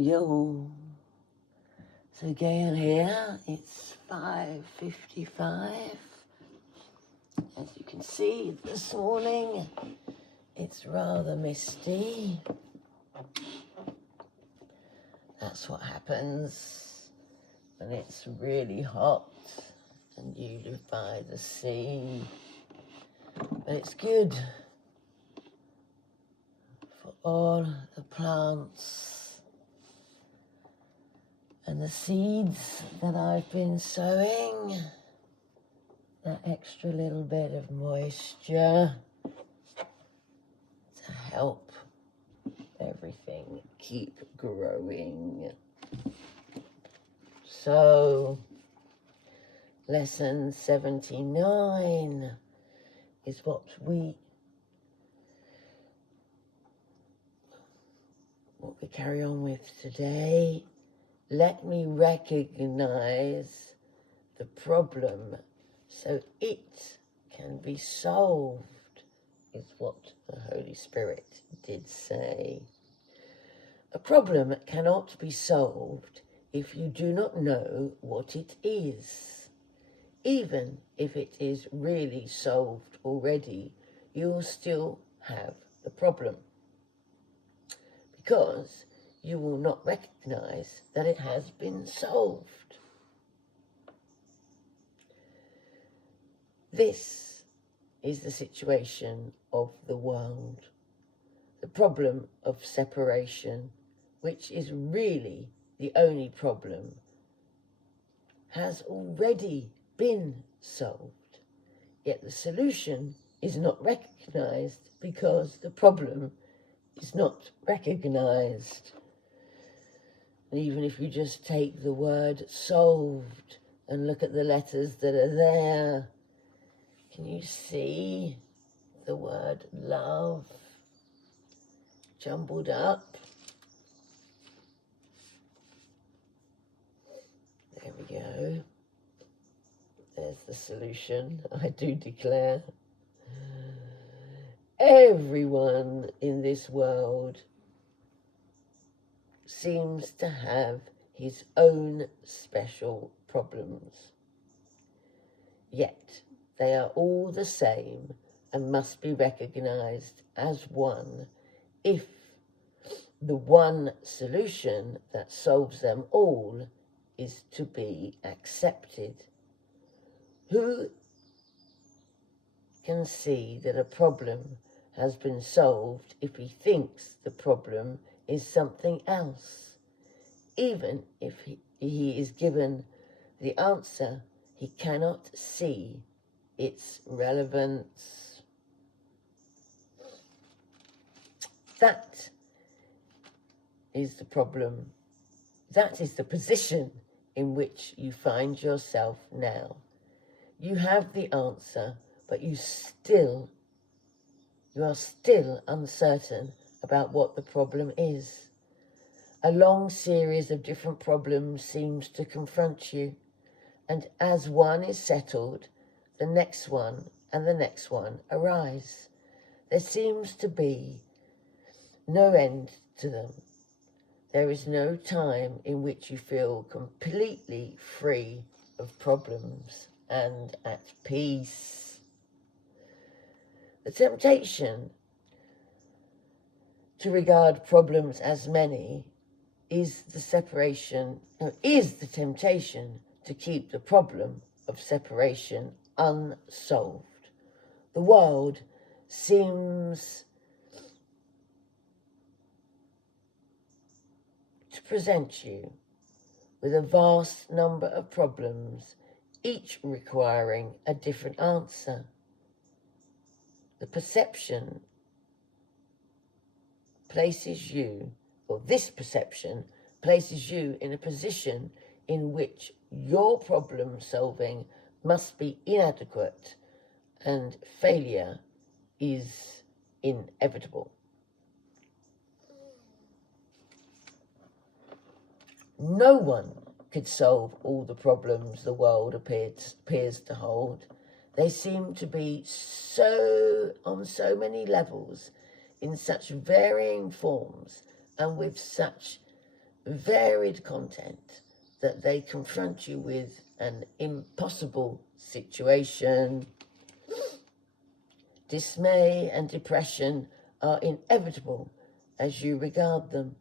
Yo, so Gail here, it's 5:55. As you can see this morning, it's rather misty. That's what happens when it's really hot and you live by the sea. But it's good for all the plants and the seeds that I've been sowing. That extra little bit of moisture to help everything keep growing. So, lesson 79 is what we carry on with today. Let me recognize the problem so it can be solved, is what the Holy Spirit did say. A problem cannot be solved if you do not know what it is. Even if it is really solved already, you will still have the problem, because you will not recognize that it has been solved. This is the situation of the world, the problem of separation, which is really the only problem, has already been solved, yet the solution is not recognized because the problem is not recognized. And even if you just take the word solved and look at the letters that are there, can you see the word love jumbled up? There we go. There's the solution, I do declare. Everyone in this world seems to have his own special problems. Yet they are all the same and must be recognized as one if the one solution that solves them all is to be accepted. Who can see that a problem has been solved if he thinks the problem is something else? Even if he is given the answer, he cannot see its relevance. That is the problem. That is the position in which you find yourself now. You have the answer, but you are still uncertain about what the problem is. A long series of different problems seems to confront you, and as one is settled, the next one and the next one arise. There seems to be no end to them. There is no time in which you feel completely free of problems and at peace. The temptation to regard problems as many is the temptation to keep the problem of separation unsolved. The world seems to present you with a vast number of problems, each requiring a different answer. The perception places you in a position in which your problem solving must be inadequate and failure is inevitable. No one could solve all the problems the world appears to hold. They seem to be on so many levels, in such varying forms, and with such varied content, that they confront you with an impossible situation. Dismay and depression are inevitable as you regard them.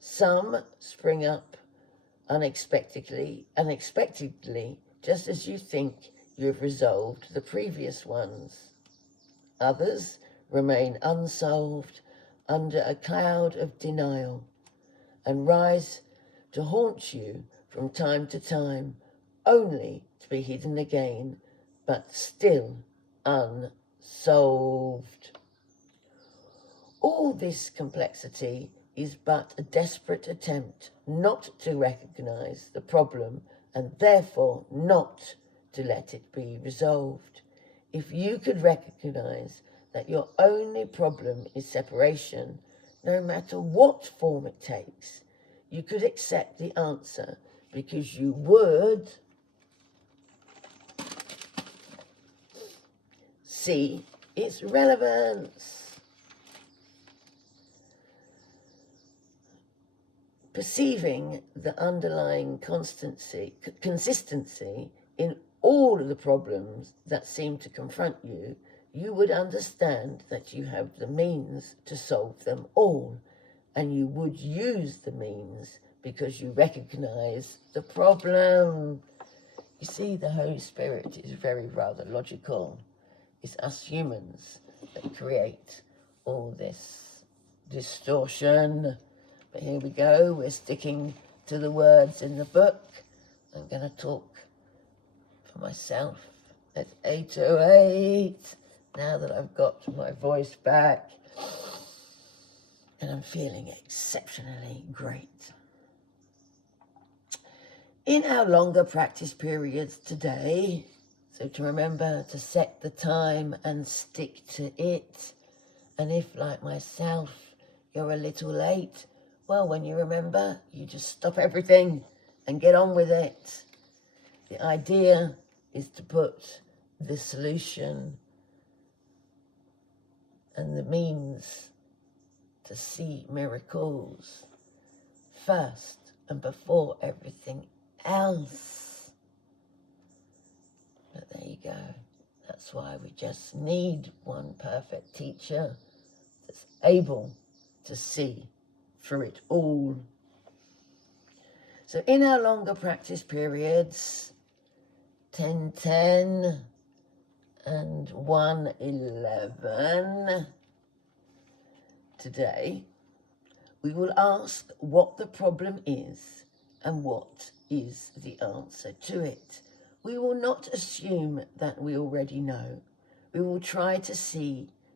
Some spring up unexpectedly, just as you think you have resolved the previous ones. Others remain unsolved under a cloud of denial and rise to haunt you from time to time, only to be hidden again, but still unsolved. All this complexity is but a desperate attempt not to recognize the problem and therefore not to let it be resolved. If you could recognize that your only problem is separation, no matter what form it takes, you could accept the answer because you would see its relevance. Perceiving the underlying consistency in all of the problems that seem to confront you, you would understand that you have the means to solve them all, and you would use the means because you recognize the problem. You see, the Holy Spirit is rather logical. It's us humans that create all this distortion. But here we go, we're sticking to the words in the book. I'm going to talk for myself at 8:08, now that I've got my voice back, and I'm feeling exceptionally great. In our longer practice periods today, so to remember to set the time and stick to it, and if, like myself, you're a little late, well, when you remember, you just stop everything and get on with it. The idea is to put the solution and the means to see miracles first and before everything else. But there you go. That's why we just need one perfect teacher that's able to see through it all. So in our longer practice periods, 10:10 and 1:11, today we will ask what the problem is and what is the answer to it. We will not assume that we already know. We will try to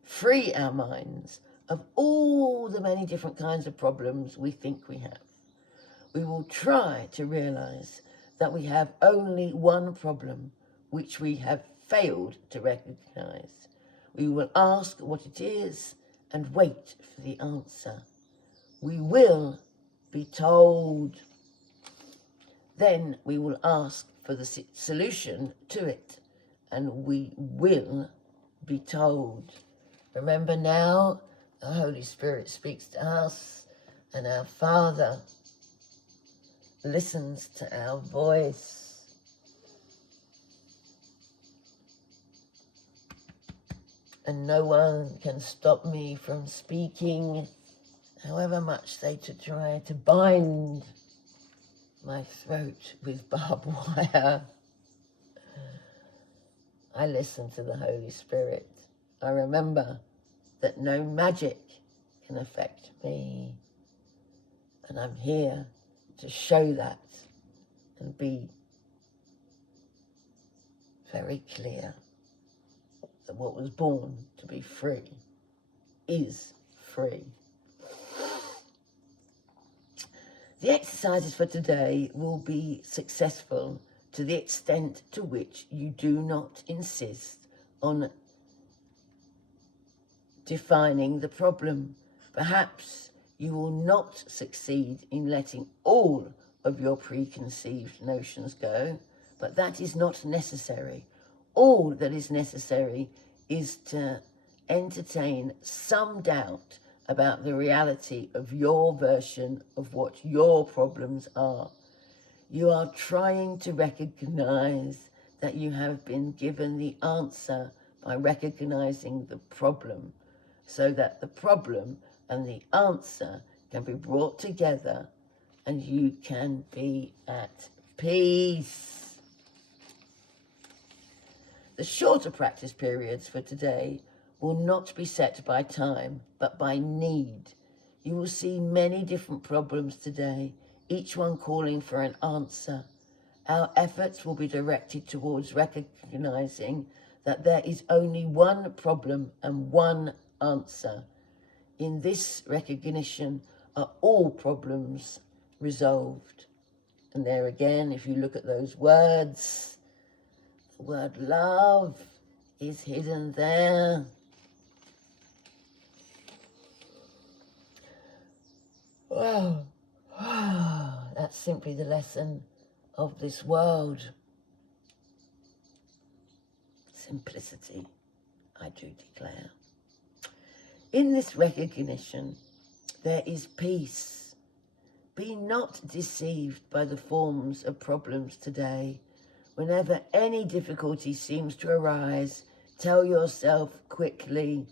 free our minds of all the many different kinds of problems we think we have. We will try to realize that we have only one problem, which we have failed to recognize. We will ask what it is and wait for the answer. We will be told. Then we will ask for the solution to it, and we will be told. Remember now, the Holy Spirit speaks to us, and our Father listens to our voice. And no one can stop me from speaking, however much they try to bind my throat with barbed wire. I listen to the Holy Spirit. I remember that no magic can affect me. And I'm here to show that and be very clear that what was born to be free is free. The exercises for today will be successful to the extent to which you do not insist on defining the problem. Perhaps you will not succeed in letting all of your preconceived notions go, but that is not necessary. All that is necessary is to entertain some doubt about the reality of your version of what your problems are. You are trying to recognize that you have been given the answer by recognizing the problem, so that the problem and the answer can be brought together and you can be at peace. The shorter practice periods for today will not be set by time, but by need. You will see many different problems today, each one calling for an answer. Our efforts will be directed towards recognizing that there is only one problem and one answer. In this recognition are all problems resolved. And there again, if you look at those words, the word love is hidden there. Wow. That's simply the lesson of this world. Simplicity, I do declare. In this recognition, there is peace. Be not deceived by the forms of problems today. Whenever any difficulty seems to arise, tell yourself quickly,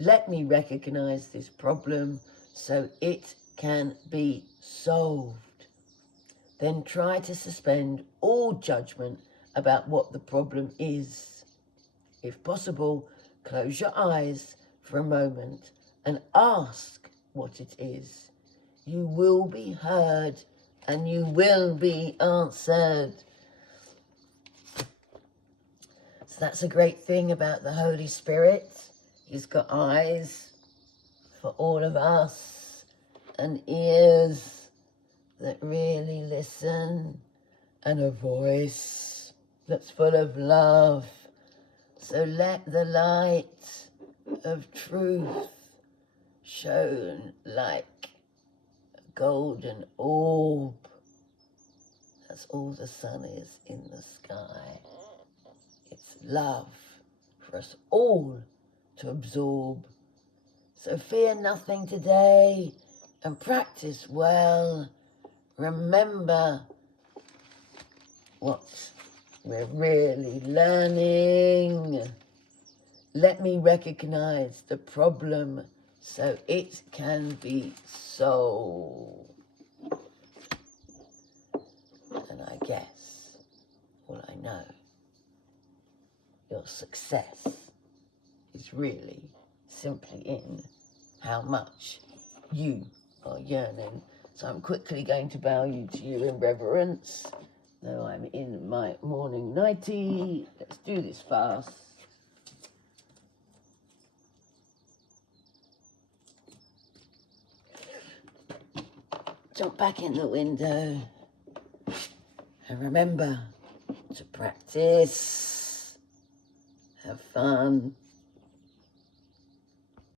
let me recognize this problem so it can be solved. Then try to suspend all judgment about what the problem is. If possible, close your eyes for a moment and ask what it is. You will be heard and you will be answered. So that's a great thing about the Holy Spirit. He's got eyes for all of us and ears that really listen and a voice that's full of love. So let the light of truth shone like a golden orb. That's all the sun is in the sky. It's love for us all to absorb. So fear nothing today and practice well. Remember what we're really learning. Let me recognize the problem so it can be solved. And I guess, well, I know, your success is really simply in how much you are yearning. So I'm quickly going to bow you to you in reverence. Though I'm in my morning nightie, let's do this fast. Jump back in the window. And remember to practice. Have fun.